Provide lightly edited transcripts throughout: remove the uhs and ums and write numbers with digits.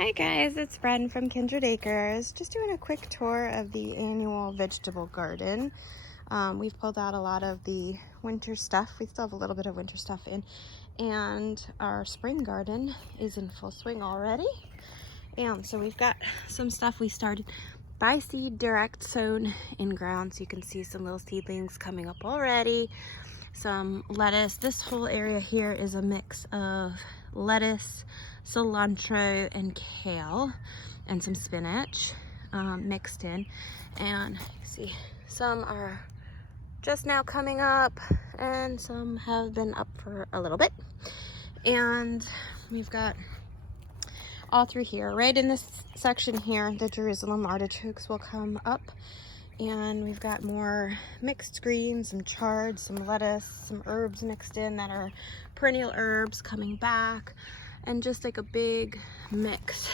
Hi guys, it's Bren from Kindred Acres. Just doing a quick tour of the annual vegetable garden. We've pulled out a lot of the winter stuff. We still have a little bit of winter stuff in, and our spring garden is in full swing already. And so we've got some stuff we started by seed, direct sown in ground, so you can see some little seedlings coming up already. Some lettuce. This whole area here is a mix of lettuce, cilantro, and kale, and some spinach mixed in. And you can see some are just now coming up, and some have been up for a little bit. And we've got all through here, right in this section here, the Jerusalem artichokes will come up. And we've got more mixed greens, some chard, some lettuce, some herbs mixed in that are perennial herbs coming back, and just like a big mix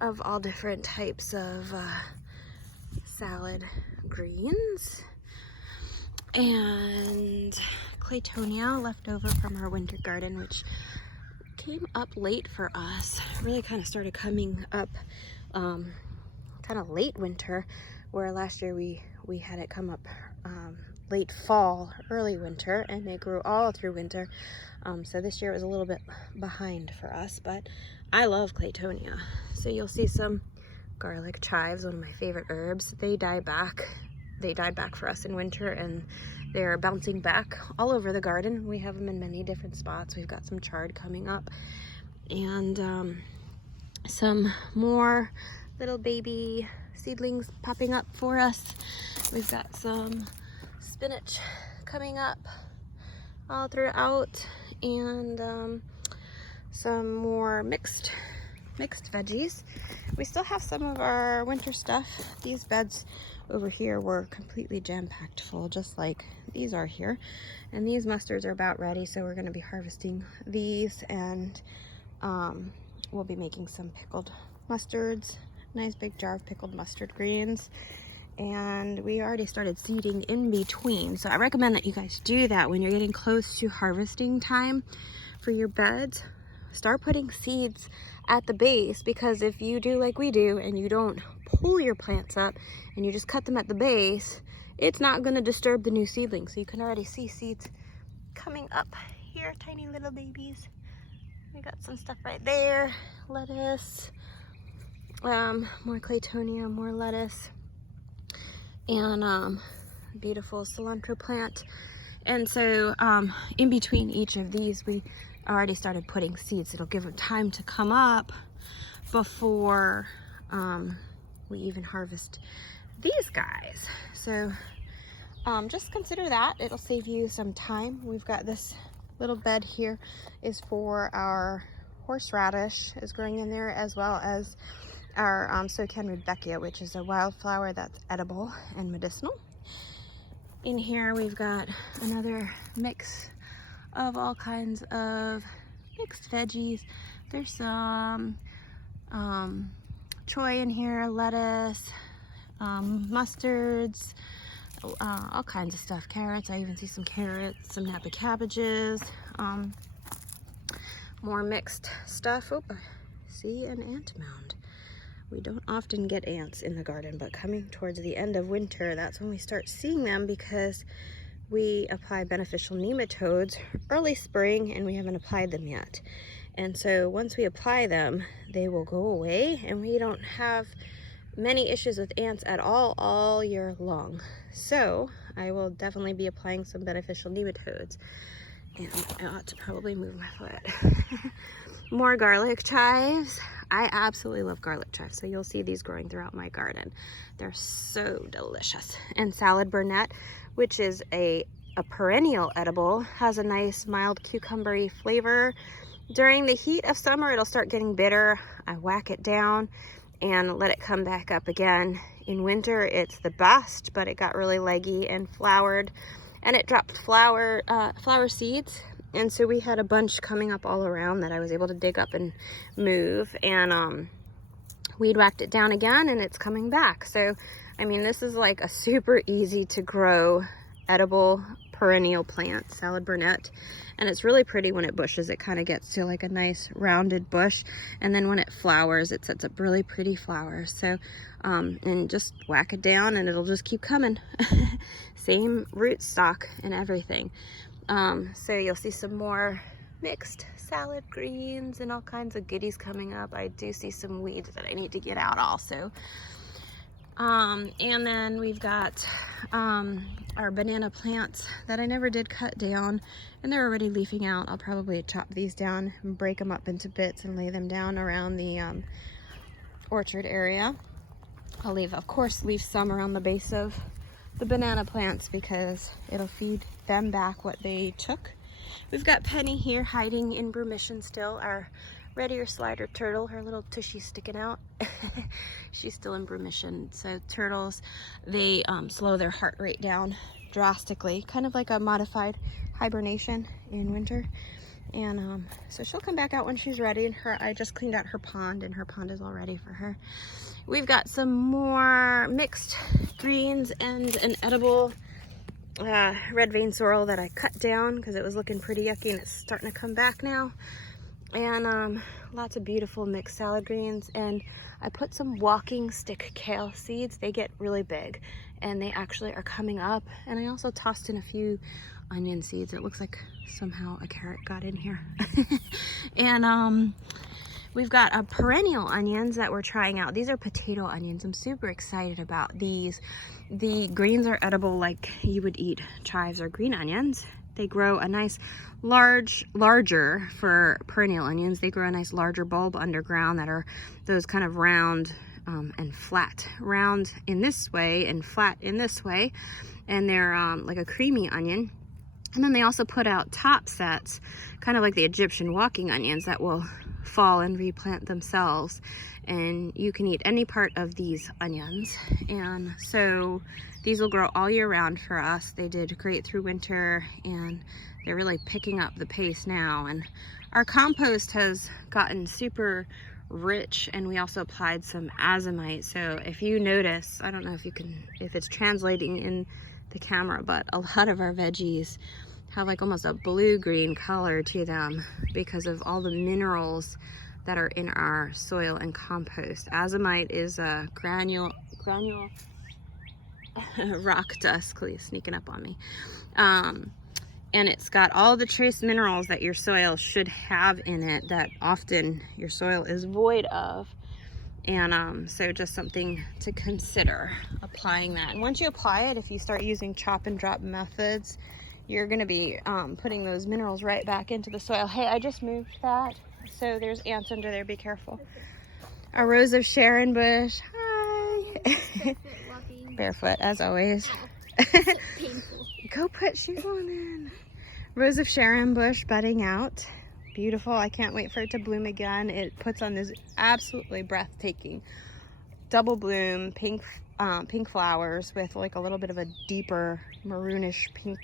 of all different types of salad greens. And claytonia left over from our winter garden, which came up late for us. Really kind of started coming up kind of late winter, where last year we had it come up late fall, early winter, and it grew all through winter. So this year it was a little bit behind for us, but I love claytonia. So you'll see some garlic chives, one of my favorite herbs. They died back for us in winter, and they're bouncing back all over the garden. We have them in many different spots. We've got some chard coming up, and some more little baby seedlings popping up for us. We've got some spinach coming up all throughout, and some more mixed veggies. We still have some of our winter stuff. These beds over here were completely jam-packed full, just like these are here. And these mustards are about ready, so we're going to be harvesting these, and we'll be making some pickled mustards. Nice big jar of pickled mustard greens. And we already started seeding in between, so I recommend that you guys do that when you're getting close to harvesting time for your beds. Start putting seeds at the base, because if you do like we do and you don't pull your plants up and you just cut them at the base, it's not going to disturb the new seedlings. So you can already see seeds coming up here, tiny little babies. We got some stuff right there, lettuce, more claytonia, more lettuce, and beautiful cilantro plant. And so in between each of these, we already started putting seeds. It'll give them time to come up before we even harvest these guys. So just consider that. It'll save you some time. We've got this little bed here is for our horseradish is growing in there, as well as our Socan rudbeckia, which is a wildflower that's edible and medicinal. In here we've got another mix of all kinds of mixed veggies. There's some choy in here, lettuce, mustards, all kinds of stuff, carrots. I even see some carrots, some napa cabbages, more mixed stuff. Oh, I see an ant mound. We don't often get ants in the garden, but coming towards the end of winter, that's when we start seeing them, because we apply beneficial nematodes early spring and we haven't applied them yet. And so once we apply them, they will go away, and we don't have many issues with ants at all year long. So I will definitely be applying some beneficial nematodes. And I ought to probably move my foot. More garlic chives. I absolutely love garlic chives, so you'll see these growing throughout my garden. They're so delicious. And salad burnet, which is a perennial edible, has a nice mild cucumbery flavor. During the heat of summer, it'll start getting bitter. I whack it down and let it come back up again. In winter, it's the best, but it got really leggy and flowered, and it dropped flower seeds. And so we had a bunch coming up all around that I was able to dig up and move, and weed whacked it down again, and it's coming back. So I mean, this is like a super easy to grow edible perennial plant, salad burnet, and it's really pretty when it bushes. It kind of gets to like a nice rounded bush, and then when it flowers, it sets up really pretty flowers. So and just whack it down and it'll just keep coming. Same rootstock and everything. So you'll see some more mixed salad greens and all kinds of goodies coming up. I do see some weeds that I need to get out also. And then we've got our banana plants that I never did cut down, and they're already leafing out. I'll probably chop these down and break them up into bits and lay them down around the orchard area. I'll of course leave some around the base of the banana plants because it'll feed them back what they took. We've got Penny here hiding in Brumission still, our red ear slider turtle. Her little tushy's sticking out. She's still in Brumission. So turtles, they slow their heart rate down drastically, kind of like a modified hibernation in winter. And so she'll come back out when she's ready. And I just cleaned out her pond, and her pond is all ready for her. We've got some more mixed greens and an edible red vein sorrel that I cut down because it was looking pretty yucky, and it's starting to come back now. And lots of beautiful mixed salad greens, and I put some walking stick kale seeds. They get really big and they actually are coming up. And I also tossed in a few onion seeds. It looks like somehow a carrot got in here. And we've got perennial onions that we're trying out. These are potato onions. I'm super excited about these. The greens are edible like you would eat chives or green onions. They grow a nice larger for perennial onions. They grow a nice larger bulb underground that are those kind of round and flat. Round in this way and flat in this way. And they're like a creamy onion. And then they also put out top sets, kind of like the Egyptian walking onions that will fall and replant themselves. And you can eat any part of these onions. And so these will grow all year round for us. They did great through winter, and they're really picking up the pace now. And our compost has gotten super rich, and we also applied some Azomite. So if you notice, I don't know if it's translating in the camera, but a lot of our veggies have like almost a blue-green color to them because of all the minerals that are in our soil and compost. Azomite is a granule rock dust, sneaking up on me. And it's got all the trace minerals that your soil should have in it that often your soil is void of. And so just something to consider applying that. And once you apply it, if you start using chop and drop methods, you're going to be putting those minerals right back into the soil. Hey, I just moved that. So there's ants under there. Be careful. A rose of Sharon bush. Hi. Barefoot as always. So painful. Go put shoes on in. Rose of Sharon bush budding out. Beautiful. I can't wait for it to bloom again. It puts on this absolutely breathtaking double bloom pink flowers with like a little bit of a deeper maroonish pink,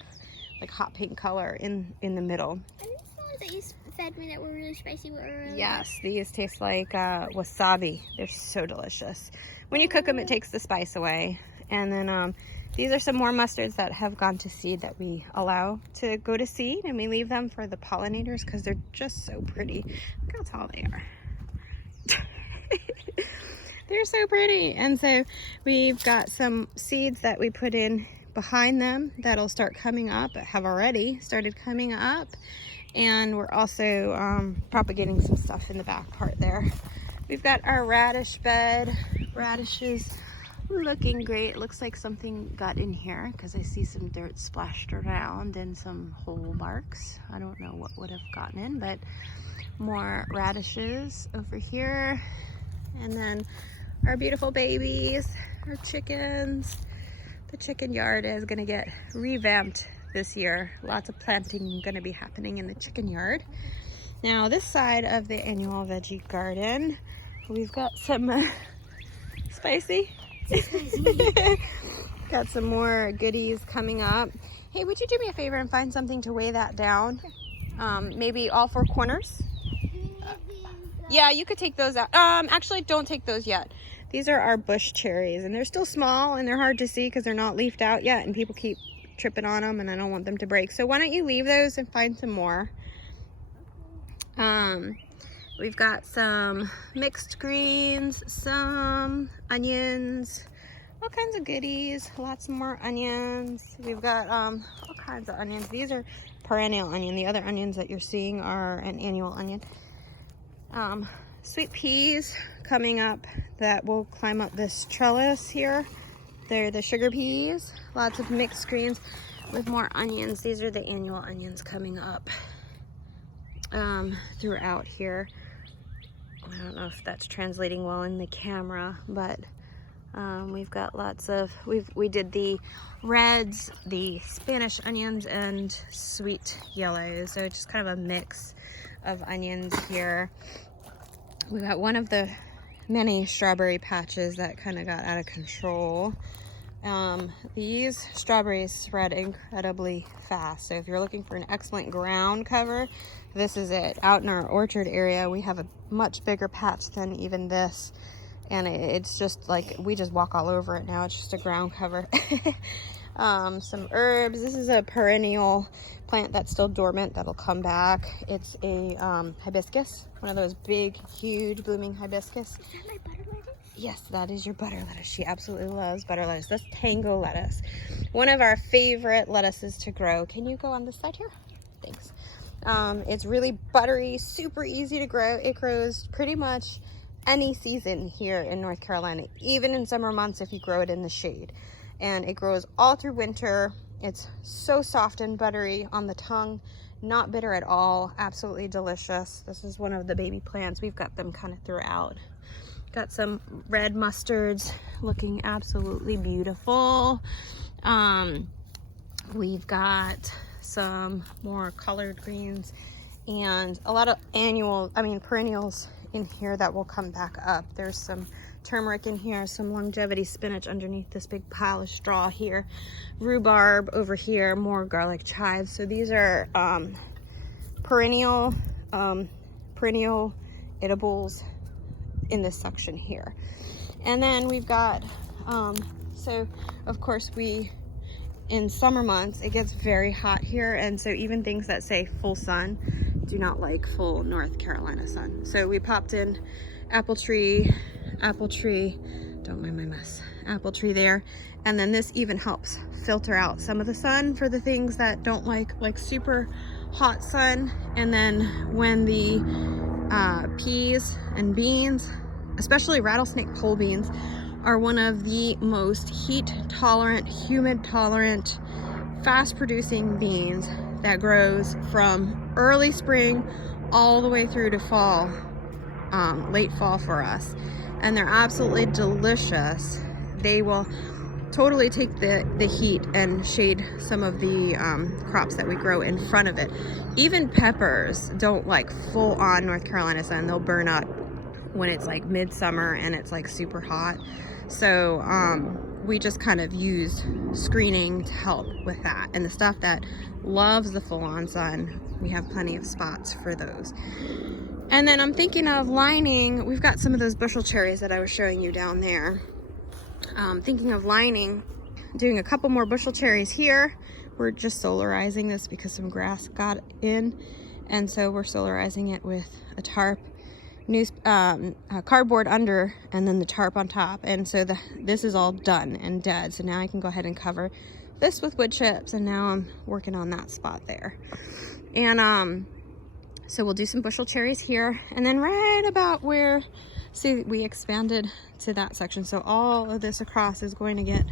like hot pink color in the middle. I think the ones that you fed me that were really spicy were Yes, these taste like wasabi. They're so delicious. When you cook them, it takes the spice away. And then these are some more mustards that have gone to seed that we allow to go to seed, and we leave them for the pollinators because they're just so pretty. Look how tall they are. They're so pretty. And so we've got some seeds that we put in behind them that'll start coming up, have already started coming up. And we're also propagating some stuff in the back part there. We've got our radish bed. Radishes looking great. It looks like something got in here because I see some dirt splashed around and some hole marks. I don't know what would have gotten in, but more radishes over here. And then our beautiful babies, our chickens. The chicken yard is going to get revamped this year. Lots of planting going to be happening in the chicken yard. Now this side of the annual veggie garden, we've got some spicy. Got some more goodies coming up. Hey, would you do me a favor and find something to weigh that down? Maybe all four corners? Yeah, you could take those out. Actually, don't take those yet. These are our bush cherries, and they're still small and they're hard to see because they're not leafed out yet, and people keep tripping on them and I don't want them to break. So why don't you leave those and find some more. We've got some mixed greens, some onions, all kinds of goodies, lots more onions. We've got all kinds of onions. These are perennial onion. The other onions that you're seeing are an annual onion. Sweet peas coming up that will climb up this trellis here. They're the sugar peas. Lots of mixed greens with more onions. These are the annual onions coming up throughout here. I don't know if that's translating well in the camera, but we've got lots of, we did the reds, the Spanish onions, and sweet yellows. So it's just kind of a mix of onions here. We got one of the many strawberry patches that kind of got out of control. These strawberries spread incredibly fast. So if you're looking for an excellent ground cover, this is it. Out in our orchard area, we have a much bigger patch than even this. And it's just like, we just walk all over it now. It's just a ground cover. Some herbs. This is a perennial plant that's still dormant that'll come back. It's a hibiscus, one of those big, huge blooming hibiscus. Is that my butter lettuce? Yes, that is your butter lettuce. She absolutely loves butter lettuce. That's tango lettuce. One of our favorite lettuces to grow. Can you go on this side here? Thanks. It's really buttery, super easy to grow. It grows pretty much any season here in North Carolina, even in summer months if you grow it in the shade. And it grows all through winter. It's so soft and buttery on the tongue, not bitter at all, absolutely delicious. This is one of the baby plants. We've got them kind of throughout. Got some red mustards looking absolutely beautiful. We've got some more colored greens and a lot of perennials in here that will come back up. There's some turmeric in here, some longevity spinach underneath this big pile of straw here, rhubarb over here, more garlic chives. So these are perennial edibles in this section here. And then we've got so of course in summer months it gets very hot here, and so even things that say full sun do not like full North Carolina sun. So we popped in apple tree, don't mind my mess, apple tree there. And then this even helps filter out some of the sun for the things that don't like super hot sun. And then when the peas and beans, especially rattlesnake pole beans, are one of the most heat tolerant, humid tolerant, fast producing beans that grows from early spring all the way through to fall, late fall for us. And they're absolutely delicious. They will totally take the heat and shade some of the crops that we grow in front of it. Even peppers don't like full on North Carolina sun. They'll burn up when it's like midsummer and it's like super hot. So we just kind of use screening to help with that. And the stuff that loves the full on sun, we have plenty of spots for those. And then I'm thinking of lining, we've got some of those bushel cherries that I was showing you down there. Thinking of lining, doing a couple more bushel cherries here. We're just solarizing this because some grass got in. And so we're solarizing it with a tarp, cardboard under, and then the tarp on top. And so this is all done and dead. So now I can go ahead and cover this with wood chips. And now I'm working on that spot there. And so we'll do some bushel cherries here, and then right about where, see, we expanded to that section. So all of this across is going to get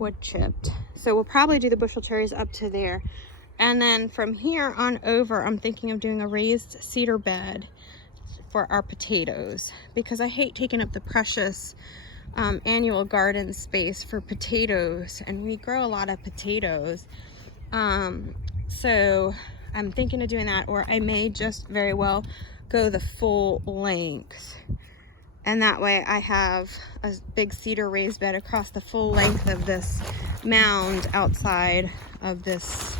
wood chipped. So we'll probably do the bushel cherries up to there. And then from here on over, I'm thinking of doing a raised cedar bed for our potatoes, because I hate taking up the precious annual garden space for potatoes, and we grow a lot of potatoes. So I'm thinking of doing that, or I may just very well go the full length. And that way I have a big cedar raised bed across the full length of this mound outside of this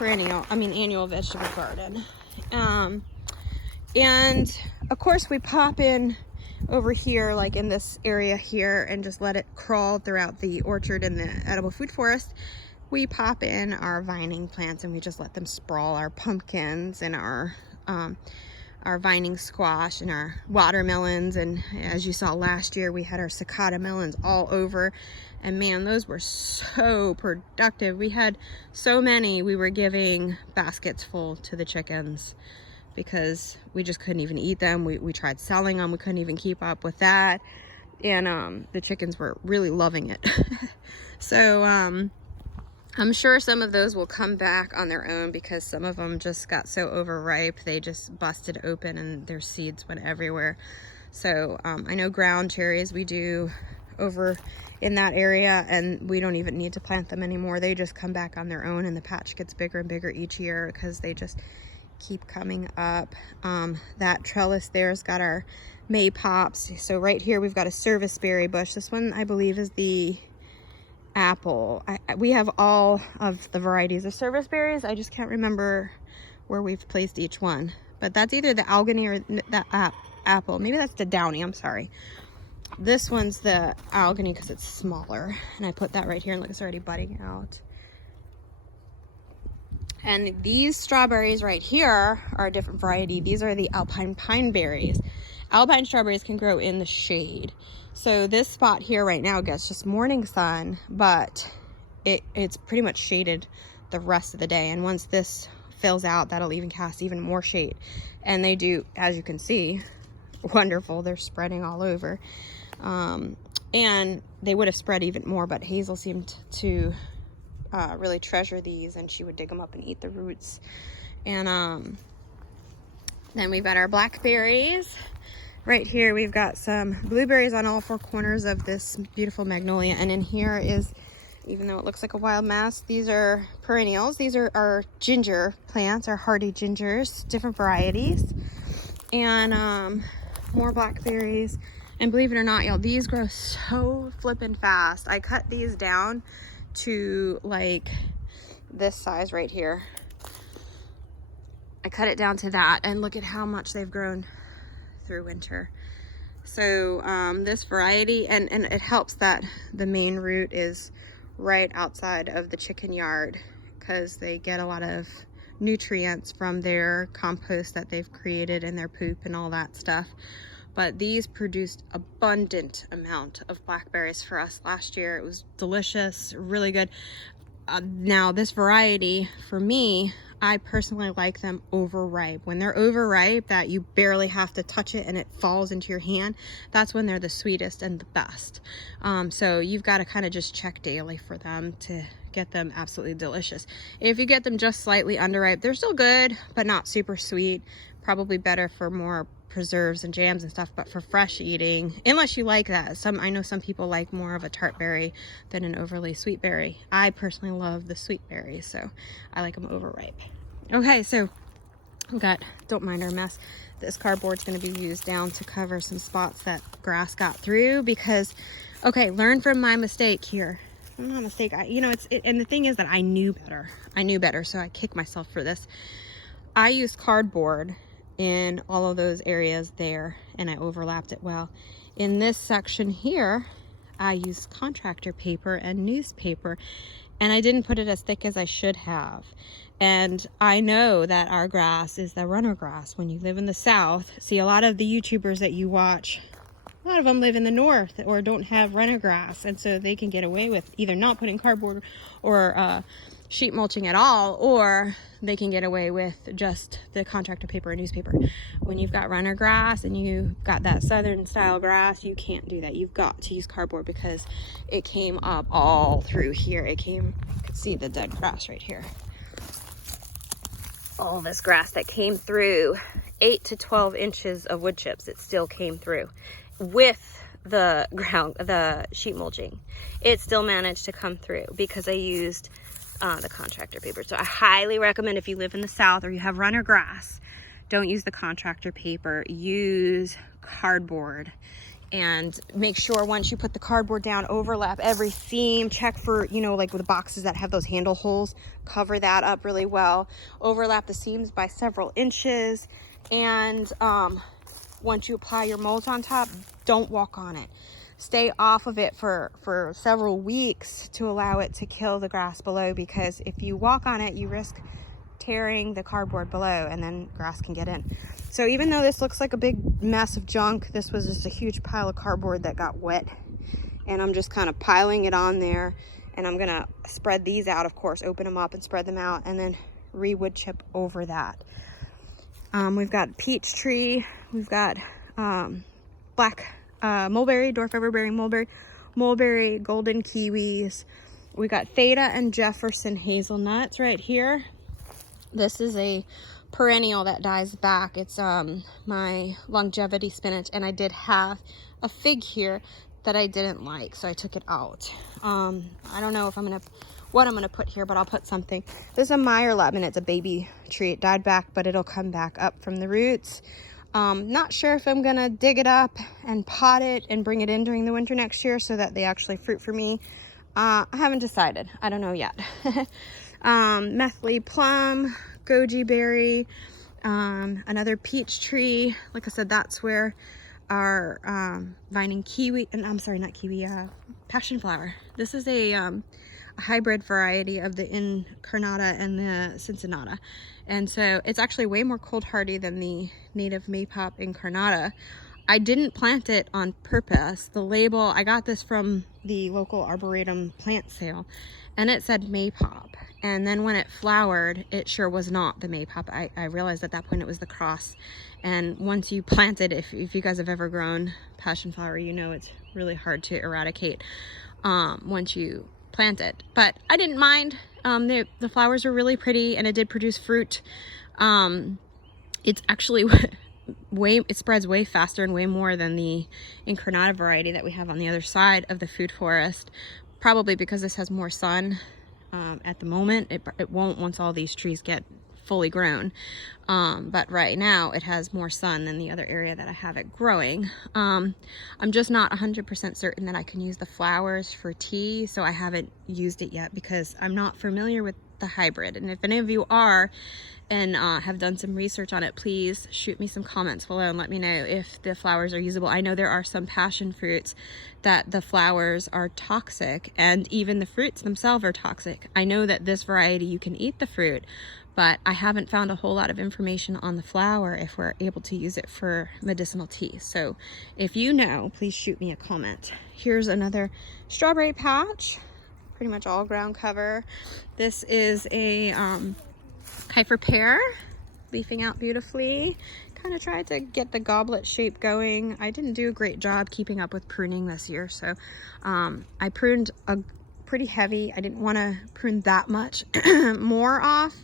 annual vegetable garden. And of course we pop in over here, like in this area here, and just let it crawl throughout the orchard and the edible food forest. we pop in our vining plants and we just let them sprawl, our pumpkins and our vining squash and our watermelons. And as you saw last year, we had our cicada melons all over, and man, those were so productive. We had so many, we were giving baskets full to the chickens because we just couldn't even eat them. We tried selling them, we couldn't even keep up with that, and the chickens were really loving it. So I'm sure some of those will come back on their own because some of them just got so overripe, they just busted open and their seeds went everywhere. So I know ground cherries we do over in that area, and we don't even need to plant them anymore. They just come back on their own, and the patch gets bigger and bigger each year because they just keep coming up. That trellis there's got our May pops. So right here we've got a serviceberry bush. This one I believe is the apple. We have all of the varieties of serviceberries. I just can't remember where we've placed each one, but that's either the Albany or the apple. Maybe that's the Downy, I'm sorry. This one's the Albany because it's smaller, and I put that right here, and look, it's already budding out. And these strawberries right here are a different variety. These are the Alpine pine berries. Alpine strawberries can grow in the shade. So this spot here right now gets just morning sun, but it's pretty much shaded the rest of the day. And once this fills out, that'll even cast even more shade. And they do, as you can see, wonderful. They're spreading all over. And they would have spread even more, but Hazel seemed to really treasure these, and she would dig them up and eat the roots. And then we've got our blackberries. Right here we've got some blueberries on all four corners of this beautiful magnolia, and in here is, even though it looks like a wild mess, these are perennials. These are our ginger plants, our hardy gingers, different varieties, and more blackberries. And believe it or not, y'all, these grow so flippin' fast. I cut these down to like this size right here. I cut it down to that, and look at how much they've grown through winter. So this variety, and it helps that the main root is right outside of the chicken yard because they get a lot of nutrients from their compost that they've created and their poop and all that stuff. But these produced abundant amount of blackberries for us last year. It was delicious, really good. Now this variety, for me, I personally like them overripe. When they're overripe, that you barely have to touch it and it falls into your hand, that's when they're the sweetest and the best. So you've got to kind of just check daily for them to get them absolutely delicious. If you get them just slightly underripe, they're still good, but not super sweet. Probably better for more preserves and jams and stuff, but for fresh eating, unless you like that. I know some people like more of a tart berry than an overly sweet berry. I personally love the sweet berries, so I like them overripe. Okay, so we got, don't mind our mess. This cardboard's going to be used down to cover some spots that grass got through because, okay, learn from my mistake here. Not a mistake. And the thing is that I knew better, so I kick myself for this. I used cardboard in all of those areas there, and I overlapped it well. In this section here, I used contractor paper and newspaper, and I didn't put it as thick as I should have. And I know that our grass is the runner grass. When you live in the South, see, a lot of the YouTubers that you watch, a lot of them live in the North or don't have runner grass, and so they can get away with either not putting cardboard or sheet mulching at all, or they can get away with just the contractor paper and newspaper. When you've got runner grass and you've got that southern style grass, you can't do that. You've got to use cardboard because it came up all through here. You can see the dead grass right here. All this grass that came through, 8 to 12 inches of wood chips, it still came through with the sheet mulching. It still managed to come through because I used the contractor paper. So I highly recommend, if you live in the South or you have runner grass, don't use the contractor paper, use cardboard. And make sure once you put the cardboard down, overlap every seam, check for, like with the boxes that have those handle holes, cover that up really well, overlap the seams by several inches. And once you apply your mulch on top, don't walk on it. stay off of it for several weeks to allow it to kill the grass below, because if you walk on it, you risk tearing the cardboard below and then grass can get in. So even though this looks like a big mess of junk, this was just a huge pile of cardboard that got wet, and I'm just kind of piling it on there, and I'm gonna spread these out, of course, open them up and spread them out, and then re-wood chip over that. We've got peach tree, we've got black mulberry, dwarf everberry mulberry, golden kiwis. We got Theta and Jefferson hazelnuts right here. This is a perennial that dies back. It's my longevity spinach, and I did have a fig here that I didn't like, so I took it out. I don't know if what I'm gonna put here, but I'll put something. This is a Meyer lemon. It's a baby tree. It died back, but it'll come back up from the roots. Not sure if I'm gonna dig it up and pot it and bring it in during the winter next year so that they actually fruit for me. I haven't decided. I don't know yet. Methley plum, goji berry, another peach tree. Like I said, that's where our vining kiwi, and I'm sorry, not kiwi, passion flower. This is a hybrid variety of the incarnata and the cincinata, and so it's actually way more cold hardy than the native maypop incarnata. I didn't plant it on purpose. The label, I got this from the local arboretum plant sale, and it said maypop, and then when it flowered, it sure was not the maypop. I realized at that point it was the cross. And once you plant it, if you guys have ever grown passion flower, you know it's really hard to eradicate once you plant it. But I didn't mind. The flowers were really pretty, and it did produce fruit. It's actually it spreads way faster and way more than the incarnata variety that we have on the other side of the food forest, probably because this has more sun at the moment. It won't once all these trees get fully grown, but right now it has more sun than the other area that I have it growing. I'm just not 100% certain that I can use the flowers for tea, so I haven't used it yet because I'm not familiar with the hybrid. And if any of you are and have done some research on it, please shoot me some comments below and let me know if the flowers are usable. I know there are some passion fruits that the flowers are toxic, and even the fruits themselves are toxic. I know that this variety you can eat the fruit, but I haven't found a whole lot of information on the flower if we're able to use it for medicinal tea. So if you know, please shoot me a comment. Here's another strawberry patch, pretty much all ground cover. This is a Kiefer pear, leafing out beautifully. Kind of tried to get the goblet shape going. I didn't do a great job keeping up with pruning this year, so I pruned pretty heavy. I didn't want to prune that much more off.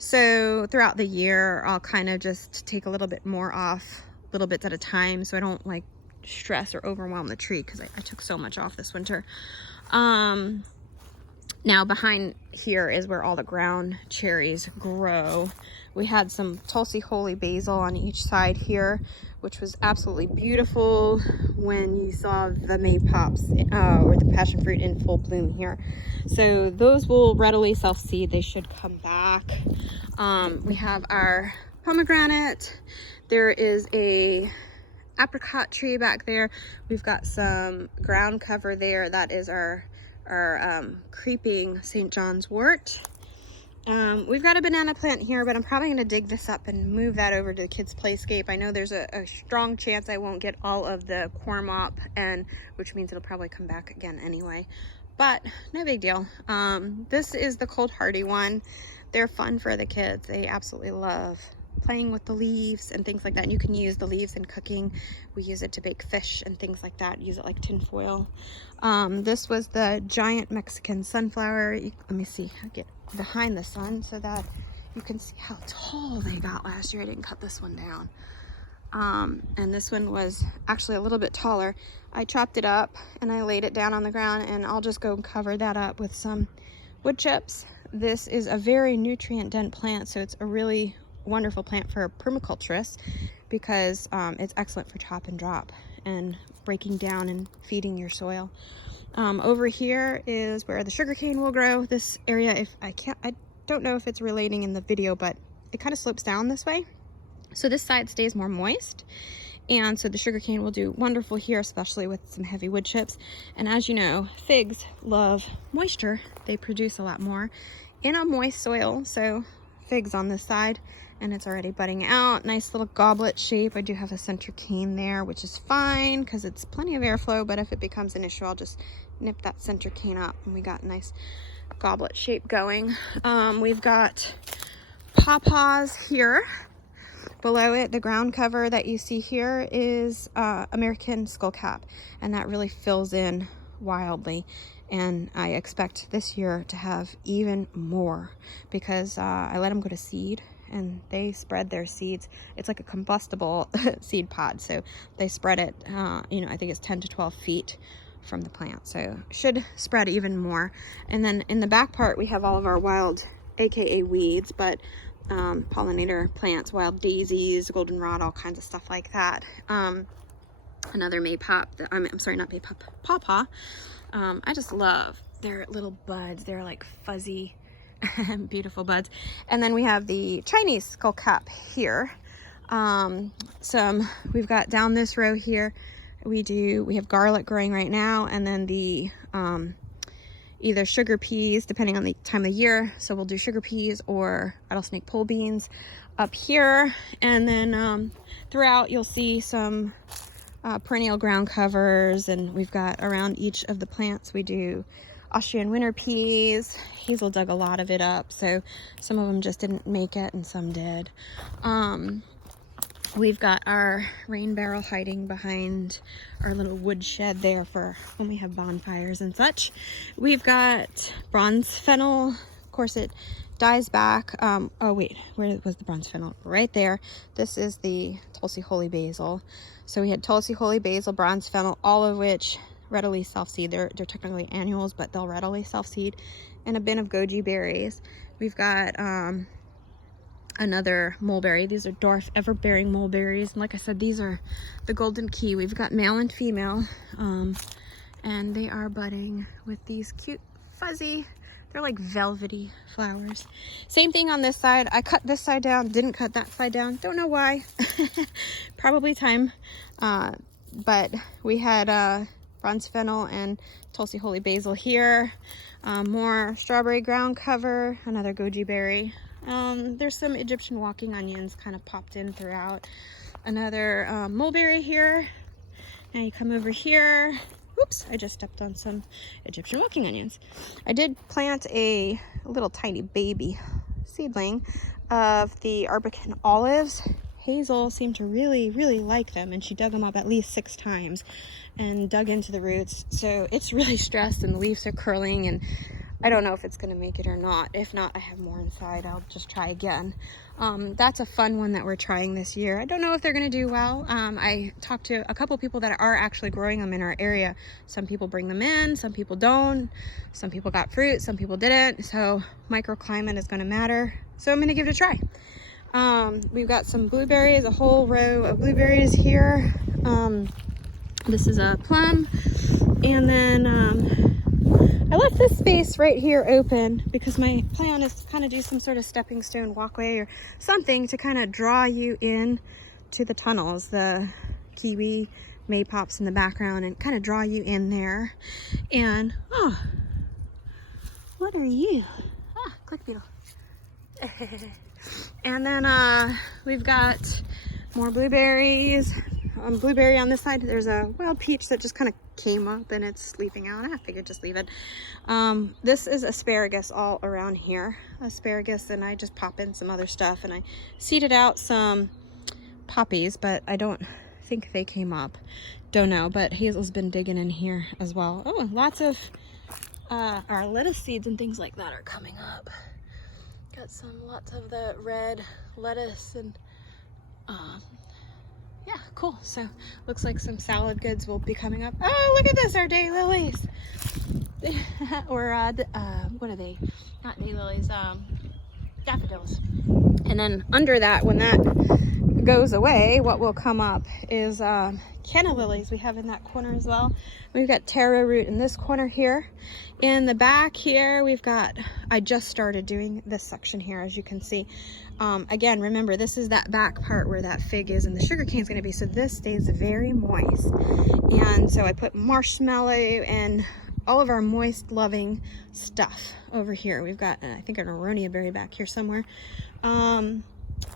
So throughout the year, I'll kind of just take a little bit more off, little bits at a time, so I don't like stress or overwhelm the tree, because I took so much off this winter. Now behind here is where all the ground cherries grow. We had some Tulsi holy basil on each side here, which was absolutely beautiful when you saw the maypops or the passion fruit in full bloom here. So those will readily self-seed. They should come back. We have our pomegranate. There is a apricot tree back there. We've got some ground cover there. That is our creeping St. John's wort. We've got a banana plant here, but I'm probably going to dig this up and move that over to the kids' playscape. I know there's a strong chance I won't get all of the corn mop, which means it'll probably come back again anyway, but no big deal. This is the cold hardy one. They're fun for the kids. They absolutely love playing with the leaves and things like that. And you can use the leaves in cooking. We use it to bake fish and things like that. Use it like tin foil. This was the giant Mexican sunflower. Let me see. I'll get behind the sun so that you can see how tall they got last year. I didn't cut this one down. And this one was actually a little bit taller. I chopped it up and I laid it down on the ground, and I'll just go and cover that up with some wood chips. This is a very nutrient dense plant, so it's a really wonderful plant for permaculturists because it's excellent for chop and drop and breaking down and feeding your soil. Over here is where the sugarcane will grow. This area, I don't know if it's relating in the video, but it kind of slopes down this way. So this side stays more moist, And so the sugarcane will do wonderful here, especially with some heavy wood chips. And as you know, figs love moisture. They produce a lot more in a moist soil. So figs on this side, and it's already budding out. Nice little goblet shape. I do have a center cane there, which is fine because it's plenty of airflow, but if it becomes an issue, I'll just nip that center cane up, and we got a nice goblet shape going. We've got Pawpaws here. Below it, the ground cover that you see here is American skullcap, and that really fills in wildly. And I expect this year to have even more because I let them go to seed, and they spread their seeds. It's like a combustible seed pod, so they spread it, you know, I think it's 10 to 12 feet from the plant, so should spread even more. And then in the back part, we have all of our wild, aka weeds, but pollinator plants, wild daisies, goldenrod, all kinds of stuff like that. Another maypop, I'm sorry, not maypop, pawpaw. I just love their little buds. They're like fuzzy, beautiful buds. And then we have the Chinese skullcap here. We've got down this row here, we have garlic growing right now, and then the either sugar peas, depending on the time of year. So we'll do sugar peas or rattlesnake pole beans up here. And then throughout you'll see some perennial ground covers, and we've got around each of the plants we do Austrian winter peas. Hazel dug a lot of it up, so some of them just didn't make it and some did. We've got our rain barrel hiding behind our little wood shed there for when we have bonfires and such. We've got bronze fennel. Of course, it dies back. Oh wait, where was the bronze fennel? Right there. This is the Tulsi holy basil. So we had Tulsi holy basil, bronze fennel, all of which readily self-seed. They're technically annuals, but they'll readily self-seed. And a bin of goji berries. We've got another mulberry. These are dwarf ever-bearing mulberries, and like I said, these are the golden key. We've got male and female, and they are budding with these cute fuzzy, they're like velvety flowers. Same thing on this side. I cut this side down, didn't cut that side down, don't know why. Probably time. But we had bronze fennel and Tulsi holy basil here. More strawberry ground cover, another goji berry. There's some Egyptian walking onions kind of popped in throughout. Another mulberry here. Now you come over here. Oops, I just stepped on some Egyptian walking onions. I did plant a little tiny baby seedling of the Artichokes olives. Hazel seemed to really, really like them, and she dug them up at least 6 times and dug into the roots. So it's really stressed, and the leaves are curling, and I don't know if it's going to make it or not. If not, I have more inside. I'll just try again. That's a fun one that we're trying this year. I don't know if they're going to do well. I talked to a couple people that are actually growing them in our area. Some people bring them in, some people don't. Some people got fruit, some people didn't. So microclimate is going to matter. So I'm going to give it a try. We've got some blueberries, a whole row of blueberries here. This is a plum. And then I left this space right here open because my plan is to kind of do some sort of stepping stone walkway or something to kind of draw you in to the tunnels, the kiwi maypops in the background, and kind of draw you in there. And, oh, what are you? Ah, click beetle. And then we've got more blueberries. Blueberry on this side. There's a wild peach that just kind of came up and it's sleeping out. I figured just leave it. This is asparagus all around here. Asparagus, and I just pop in some other stuff, and I seeded out some poppies, but I don't think they came up. Don't know, but Hazel's been digging in here as well. Oh, lots of our lettuce seeds and things like that are coming up. Got lots of the red lettuce, and yeah, cool. So looks like some salad goods will be coming up. Oh, look at this, our daylilies. Or what are they? Not daylilies, daffodils. And then under that, when that goes away, what will come up is canna lilies we have in that corner as well. We've got taro root in this corner here. In the back here, we've got, I just started doing this section here, as you can see. Again, remember, this is that back part where that fig is and the sugar cane is going to be, so this stays very moist. And so I put marshmallow and all of our moist loving stuff over here. We've got, I think, an aronia berry back here somewhere.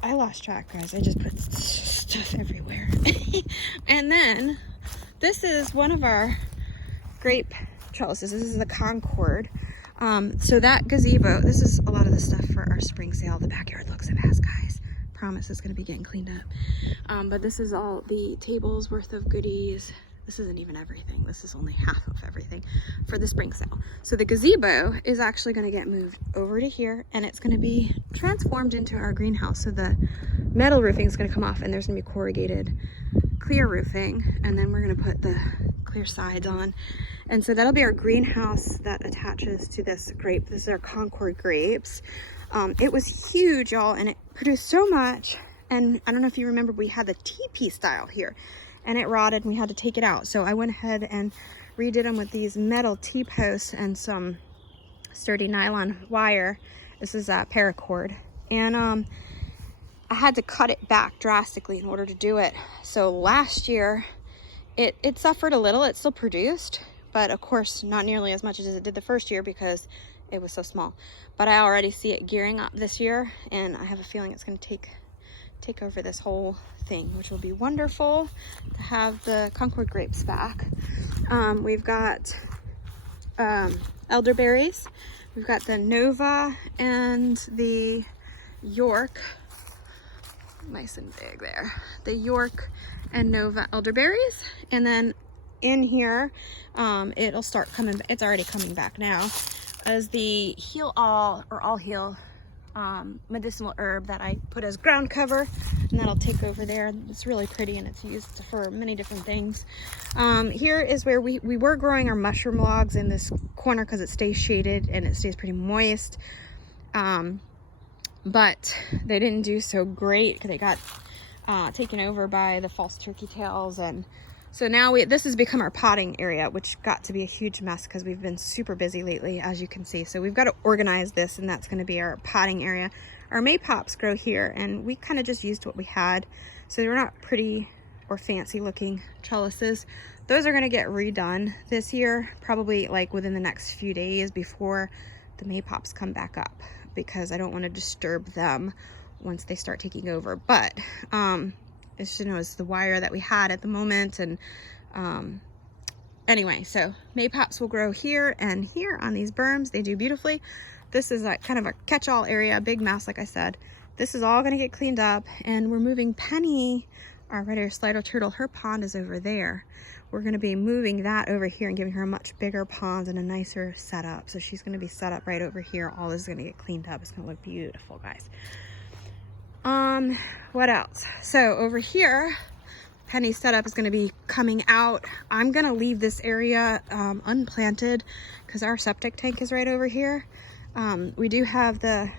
I lost track, guys. I just put stuff everywhere. And then this is one of our grape trellises. This is the Concord. So that gazebo, this is a lot of the stuff for our spring sale. The backyard looks a mess, guys. Promise it's going to be getting cleaned up. But this is all the tables worth of goodies. This isn't even everything. This is only half of everything for the spring sale. So the gazebo is actually going to get moved over to here, and it's going to be transformed into our greenhouse. So the metal roofing is going to come off, and there's going to be corrugated clear roofing, and then we're going to put the clear sides on. And so that'll be our greenhouse that attaches to this grape. This is our Concord Grapes. It was huge, y'all, and it produced so much. And I don't know if you remember, we had the teepee style here, and it rotted and we had to take it out. So I went ahead and redid them with these metal T-posts and some sturdy nylon wire. This is paracord. And I had to cut it back drastically in order to do it. So last year, it suffered a little. It still produced, but of course not nearly as much as it did the first year because it was so small. But I already see it gearing up this year, and I have a feeling it's going to take over this whole thing, which will be wonderful to have the Concord Grapes back. We've got elderberries. We've got the Nova and the York. Nice and big there. The York and Nova elderberries. And then in here, it'll start coming, it's already coming back now, as the heal all, or all heal medicinal herb that I put as ground cover, and that'll take over there. It's really pretty, and it's used for many different things. Here is where we were growing our mushroom logs in this corner because it stays shaded and it stays pretty moist. But they didn't do so great because they got taken over by the false turkey tails, and so now this has become our potting area, which got to be a huge mess because we've been super busy lately, as you can see. So we've got to organize this, and that's going to be our potting area. Our maypops grow here, and we kind of just used what we had. So they're not pretty or fancy looking trellises. Those are going to get redone this year, probably like within the next few days before the maypops come back up, because I don't want to disturb them once they start taking over. But it's, you know, it's the wire that we had at the moment. And anyway, so maypops will grow here and here on these berms. They do beautifully. This is a kind of a catch-all area, a big mess, like I said. This is all going to get cleaned up, and we're moving Penny, our red-eared slider turtle. Her pond is over there. We're going to be moving that over here and giving her a much bigger pond and a nicer setup. So she's going to be set up right over here. All this is going to get cleaned up. It's going to look beautiful, guys. What else? So over here, Penny's setup is going to be coming out. I'm going to leave this area unplanted because our septic tank is right over here. We do have the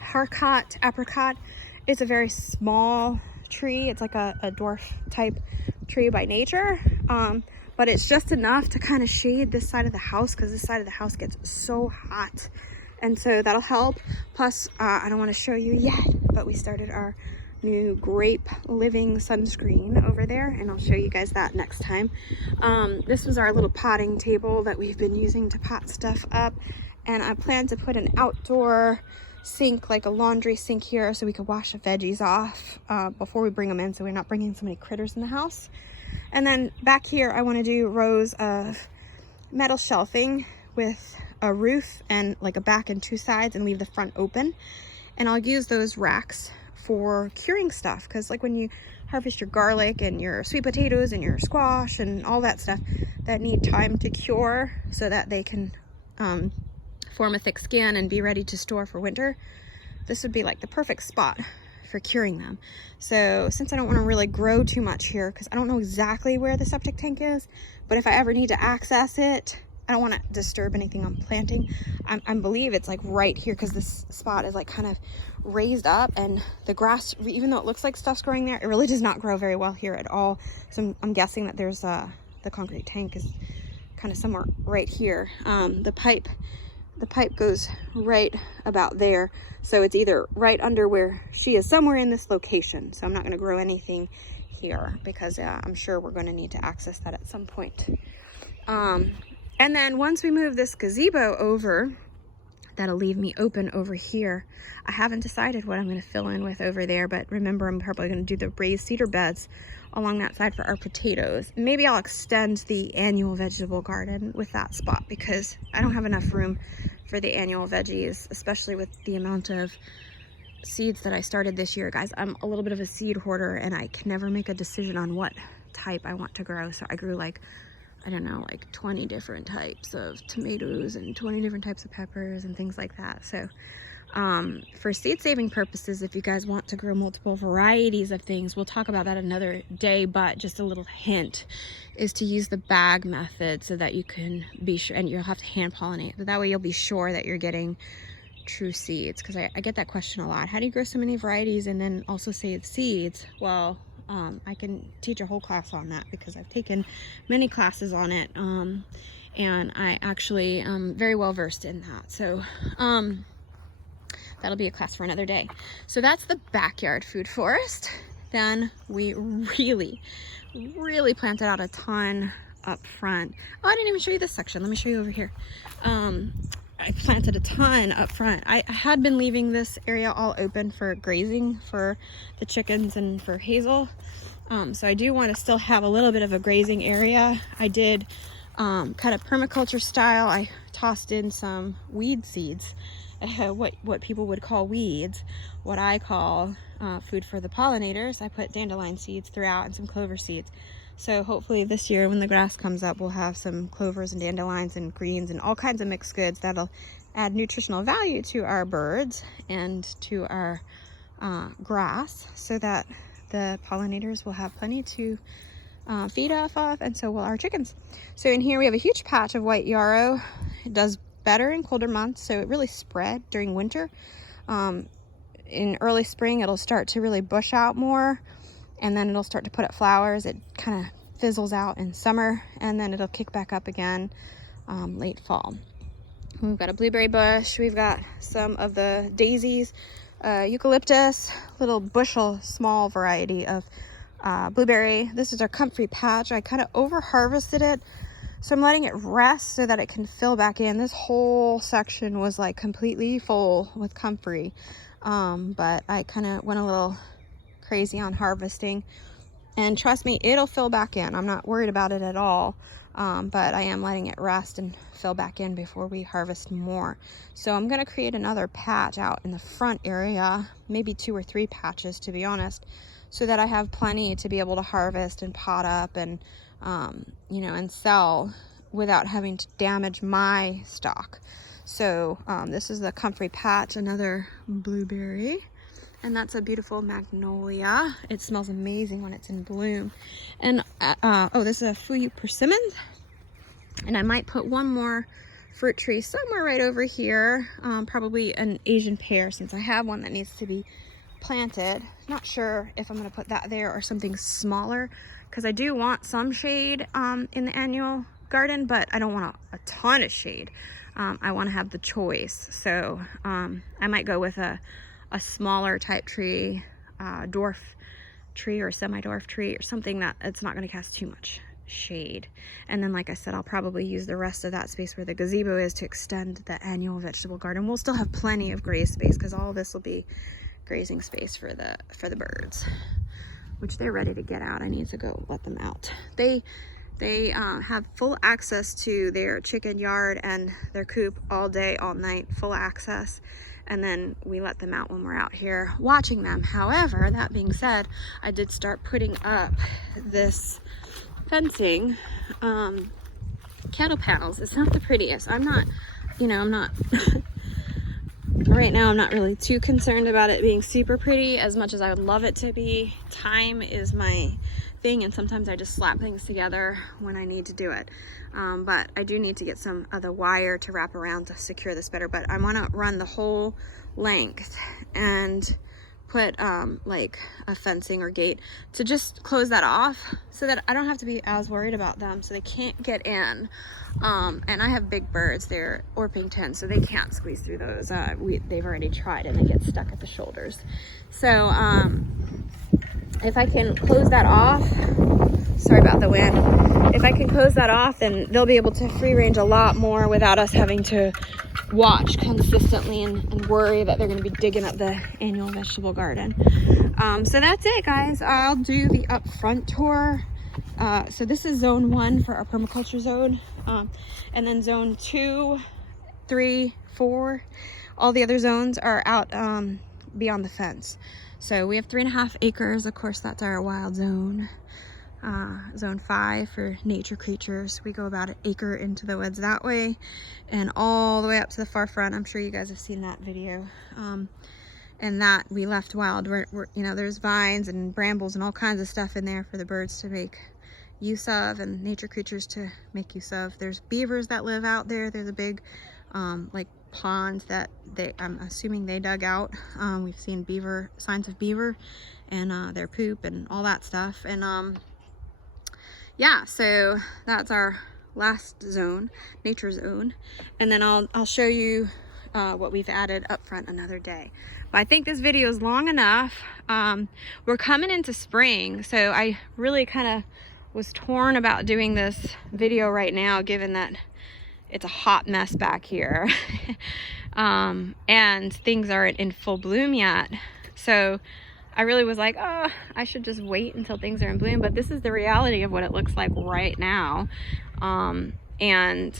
Harcott Apricot. It's a very small tree. It's like a dwarf type tree by nature, but it's just enough to kind of shade this side of the house because this side of the house gets so hot, and so that'll help. Plus, I don't want to show you yet, but we started our new grape living sunscreen over there, and I'll show you guys that next time. This was our little potting table that we've been using to pot stuff up, and I plan to put an outdoor sink, like a laundry sink here, so we could wash the veggies off before we bring them in, so we're not bringing so many critters in the house. And then back here, I want to do rows of metal shelving with a roof and like a back and two sides, and leave the front open. And I'll use those racks for curing stuff, because like when you harvest your garlic and your sweet potatoes and your squash and all that stuff that need time to cure so that they can form a thick skin and be ready to store for winter, this would be like the perfect spot for curing them. So since I don't want to really grow too much here, because I don't know exactly where the septic tank is, but if I ever need to access it, I don't want to disturb anything I'm planting. I believe it's like right here, because this spot is like kind of raised up, and the grass, even though it looks like stuff's growing there, it really does not grow very well here at all. So I'm guessing that there's the concrete tank is kind of somewhere right here. The pipe goes right about there, so it's either right under where she is, somewhere in this location. So I'm not going to grow anything here, because I'm sure we're going to need to access that at some point. And then once we move this gazebo over, that'll leave me open over here. I haven't decided what I'm going to fill in with over there, but remember, I'm probably going to do the raised cedar beds along that side for our potatoes. Maybe I'll extend the annual vegetable garden with that spot, because I don't have enough room for the annual veggies, especially with the amount of seeds that I started this year. Guys, I'm a little bit of a seed hoarder, and I can never make a decision on what type I want to grow. So I grew like, I don't know, like 20 different types of tomatoes and 20 different types of peppers and things like that. So for seed saving purposes, if you guys want to grow multiple varieties of things, we'll talk about that another day, but just a little hint is to use the bag method, so that you can be sure, and you'll have to hand pollinate, but that way you'll be sure that you're getting true seeds. Because I get that question a lot. How do you grow so many varieties and then also save seeds? Well, I can teach a whole class on that, because I've taken many classes on it, and I actually am very well versed in that. So that'll be a class for another day. So that's the backyard food forest. Then we really planted out a ton up front. Oh, I didn't even show you this section. Let me show you over here. I planted a ton up front. I had been leaving this area all open for grazing for the chickens and for Hazel. So I do want to still have a little bit of a grazing area. I did kind of permaculture style. I tossed in some weed seeds, what people would call weeds, what I call food for the pollinators. I put dandelion seeds throughout and some clover seeds. So hopefully this year when the grass comes up, we'll have some clovers and dandelions and greens and all kinds of mixed goods that'll add nutritional value to our birds and to our grass, so that the pollinators will have plenty to feed off of, and so will our chickens. So in here we have a huge patch of white yarrow. It does better in colder months, so it really spread during winter. In early spring it'll start to really bush out more, and then it'll start to put up flowers. It kind of fizzles out in summer, and then it'll kick back up again late fall. We've got a blueberry bush. We've got some of the daisies, eucalyptus, little bushel, small variety of blueberry. This is our Comfrey Patch. I kind of over harvested it, so I'm letting it rest so that it can fill back in. This whole section was like completely full with comfrey, but I kind of went a little crazy on harvesting, and trust me, it'll fill back in. I'm not worried about it at all, but I am letting it rest and fill back in before we harvest more. So I'm going to create another patch out in the front area, maybe 2 or 3 patches to be honest, so that I have plenty to be able to harvest and pot up and you know, and sell without having to damage my stock. So this is the Comfrey Patch, another blueberry. And that's a beautiful magnolia. It smells amazing when it's in bloom. And oh, this is a Fuyu persimmon. And I might put one more fruit tree somewhere right over here. Probably an Asian pear, since I have one that needs to be planted. Not sure if I'm going to put that there or something smaller, because I do want some shade in the annual garden, but I don't want a ton of shade. I want to have the choice. So I might go with a smaller type tree, dwarf tree or semi-dwarf tree, or something that it's not going to cast too much shade. And then, like I said, I'll probably use the rest of that space where the gazebo is to extend the annual vegetable garden. We'll still have plenty of graze space, because all this will be grazing space for the birds, which they're ready to get out. I need to go let them out. They have full access to their chicken yard and their coop all day, all night, full access. And then we let them out when we're out here watching them. However, that being said, I did start putting up this fencing. Cattle pals, it's not the prettiest. I'm not right now I'm not really too concerned about it being super pretty as much as I would love it to be. Time is my thing, and sometimes I just slap things together when I need to do it. But I do need to get some of the wire to wrap around to secure this better, but I want to run the whole length and put like a fencing or gate to just close that off so that I don't have to be as worried about them, so they can't get in. And I have big birds, they're Orpington, so they can't squeeze through those. They've already tried and they get stuck at the shoulders. So if I can close that off, sorry about the wind, if I can close that off, then they'll be able to free range a lot more without us having to watch consistently and worry that they're going to be digging up the annual vegetable garden. So that's it, guys. I'll do the up front tour. So this is zone 1 for our permaculture zone, and then zone 2, 3, 4, all the other zones are out beyond the fence. So we have 3.5 acres. Of course, that's our wild zone. Zone 5 for nature creatures. We go about 1 acre into the woods that way, and all the way up to the far front. I'm sure you guys have seen that video. And that we left wild. We're, you know, there's vines and brambles and all kinds of stuff in there for the birds to make use of, and nature creatures to make use of. There's beavers that live out there. There's a big like pond that I'm assuming they dug out. We've seen signs of beaver and their poop and all that stuff. And yeah, so that's our last zone, nature zone. And then I'll show you what we've added up front another day. But I think this video is long enough. We're coming into spring, so I really kind of was torn about doing this video right now, given that it's a hot mess back here. And things aren't in full bloom yet. So I really was like, oh, I should just wait until things are in bloom. But this is the reality of what it looks like right now. And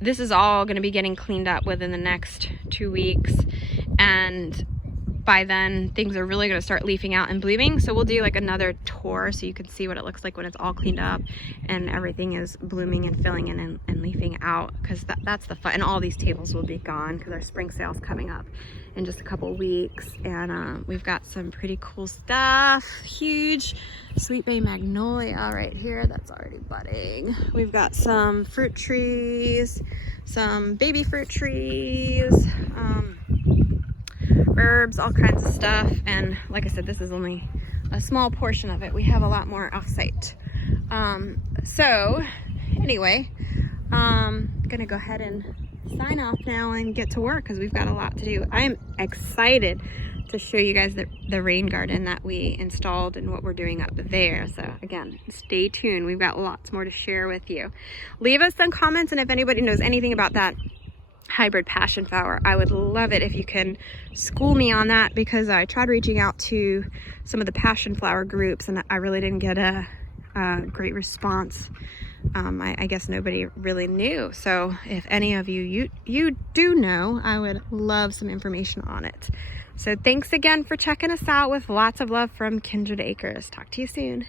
this is all going to be getting cleaned up within the next 2 weeks. And by then things are really going to start leafing out and blooming. So we'll do like another tour so you can see what it looks like when it's all cleaned up and everything is blooming and filling in and leafing out, because that's the fun. And all these tables will be gone because our spring sale's coming up in just a couple weeks. And we've got some pretty cool stuff. Huge Sweet Bay Magnolia right here that's already budding. We've got some fruit trees, some baby fruit trees, herbs, all kinds of stuff. And like I said, this is only a small portion of it. We have a lot more off-site. So anyway, gonna go ahead and sign off now and get to work because we've got a lot to do. I am excited to show you guys the rain garden that we installed and what we're doing up there. So again, stay tuned. We've got lots more to share with you. Leave us some comments, and if anybody knows anything about that hybrid passion flower, I would love it if you can school me on that, because I tried reaching out to some of the passion flower groups and I really didn't get a great response. I guess nobody really knew. So if any of you do know, I would love some information on it. So thanks again for checking us out, with lots of love from Kindred Acres. Talk to you soon.